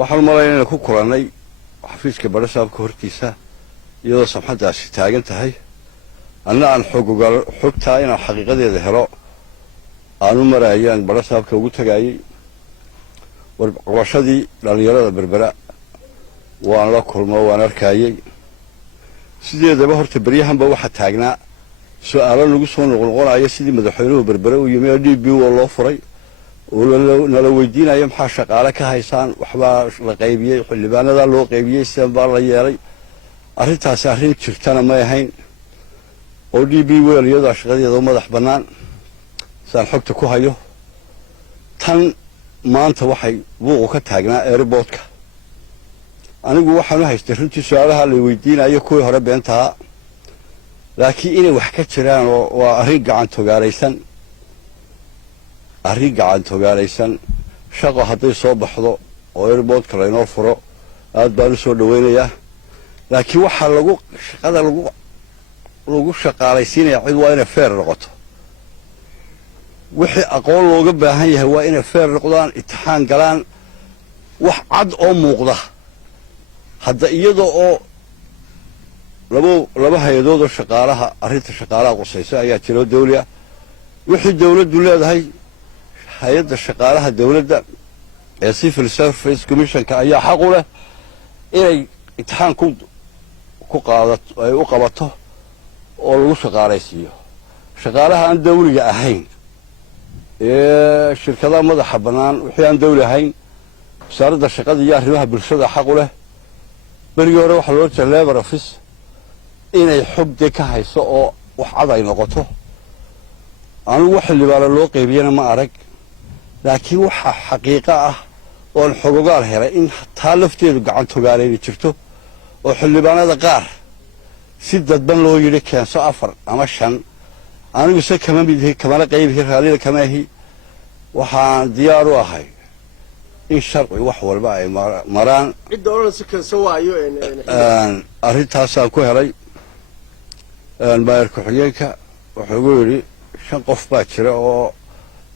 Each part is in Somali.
waxaan malaynayna ku kulannay xafiiska barasaabka hortiisa iyadoo samxadaasi taagan tahay anna aan xogtaa inaan xaqiiqadeeda helo aanu marayaan barasaabka ugu tagaayay warqabashadii dhallinyarada berbera waan la kulmo waan arkayay sideedaba horta beryahanba waxaa taagnaa su'aalo nagu soo noqnoqonaya sidii madaxweynuhu berbera u yimi DB oo loo furay oo nala weydiinaya maxaa shaqaale ka haysaan waxbaa la qaybiyey xildhibaanada loo qaybiyey sidaan baa la yeelay arrintaasi arrin jirtana ma ahayn oo DB weel iyadoo shaqadeeda madax bannaan saan xogta ku hayo tan maanta waxay buuqu ka taagnaa airportka anigu waxaan u haystay runtii su'aalaha la weydiinayo kuwii hore beentaa laakiin inay wax ka jiraan oo waa arrin gacan togaalaysan shaqo hadday soo baxdo oo airportka laynoo furo aad baan u soo dhawaynayaa laakiin waxaa shaqada lagu shaqaalaysiinaya cid waa inay feer noqoto wixii aqoon looga baahan yahay waa inay feer noqdaan imtixaan galaan wax cad oo muuqda hadda iyadoo oo laba hay-adood oo shaqaalaha arrinta shaqaalaha qusaysa ayaa jiro dawliya wixii dawladdu leedahay hay-adda shaqaalaha dawladda ee civil service commissionka ayaa xaq u leh inay imtixaan ku qaadato ay u qabato oo lagu shaqaalaysiiyo shaqaalaha aan dawliga ahayn ee shirkadaha madaxa bannaan wixii aan dawli ahayn wasaaradda shaqada iyo arrimaha bulshada xaq u leh berigii hore waxaa loo jeeda labor office inay xog dee ka hayso oo wax cad ay noqoto anigu xildhibaano loo qaybiyana ma arag laakiin waxaa xaqiiqo ah oon xogogaal helay in taa lafteedu gacan togaalayna jirto oo xildhibaanada qaar si dadban loo yidhi keenso 4 ama 5 anigu se kama mid ihi kamana qaybihi raallida kama ahi waxaan diyaar u ahay in sharci wax walba ay maraan arrintaasaan ku helay maayar ku-xigeenka wuxuu igu yidhi 5 qof baa jira oo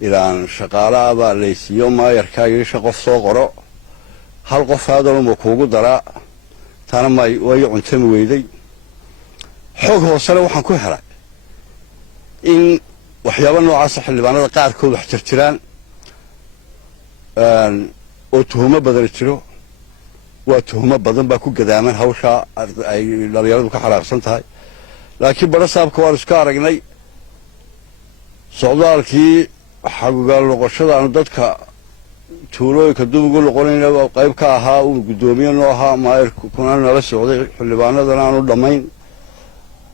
ilaan shaqaalaha baa laysiiyo maayarkaa yidhi 5 qof soo qoro 1 qof aadanuma kuugu daraa taana way cuntami weyday xog hoosena waxaan ku helay in waxyaabo noocaasa xildhibaanada qaarkood wax jirjiraan oo tuhumo badan jiro waa tuhumo badan baa ku gadaaman hawsha ay dhalinyaradu ka xaraaqsan tahay laakiin barasaabka waan iska aragnay socdaalkii xagugaal noqoshada aanu dadka tuulooyinka dib ugu noqonayna qayb ka ahaa uu guddoomiye noo ahaa maayarkuna nala socday xildhibaanadana aanu dhammayn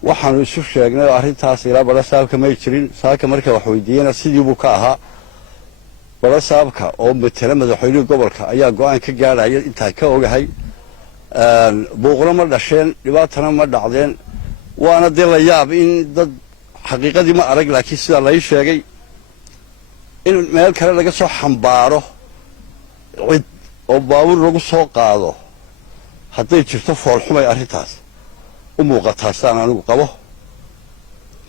waxaanu isu sheegnay oo arrintaas ilaa barasaabka may jirin saaka marka wax weydiiyena sidii buu ka ahaa barasaabka oo matala madaxweynihii gobolka ayaa go'aan ka gaadhaya intaan ka ogahay buuqna ma dhasheen dhibaatana ma dhacdeen waana dee la yaab in dad xaqiiqadii ma arag laakiin sidaa lai sheegay in meel kale laga soo xambaaro cid oo baabuur lagu soo qaado hadday jirto foolxumay arrintaas u muuqataa sidaan anigu qabo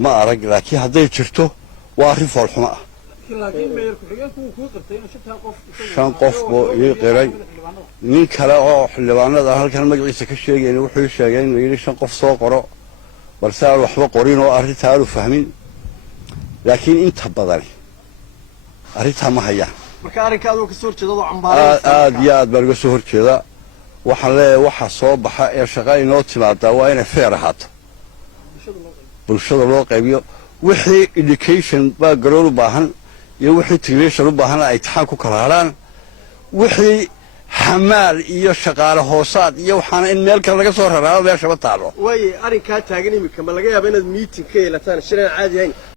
ma arag laakiin hadday jirto waa arrin foolxumo ah 5 qof buu ii qiray nin kale oo xildhibaanada halkan magaciisa ka sheegayna wuxuu sheegay inuu yidhi 5 qof soo qoro balse aan waxba qorin oo arrinta aanu fahmin laakiin inta badan arrintaa ma hayaan marka arrinka aad ka soo horjeedo cambaarada aad iyo aad baan uga soo horjeeda waxaan leeyahay waxa soo baxa ee shaqo inoo timaada waa inay feer ahaato bulshada loo qaybiyo wixii education background u baahan iyo wixii technician u baahan ay imtixaan ku kala hadhaan wixii xamaal iyo shaqaale hoosaad iyo waxaana in meel kale laga soo raraado meeshaba taalo way arrinkaa taagan imika ma laga yaabaa inaad meeting ka yeelataan shiraan caadi ahayn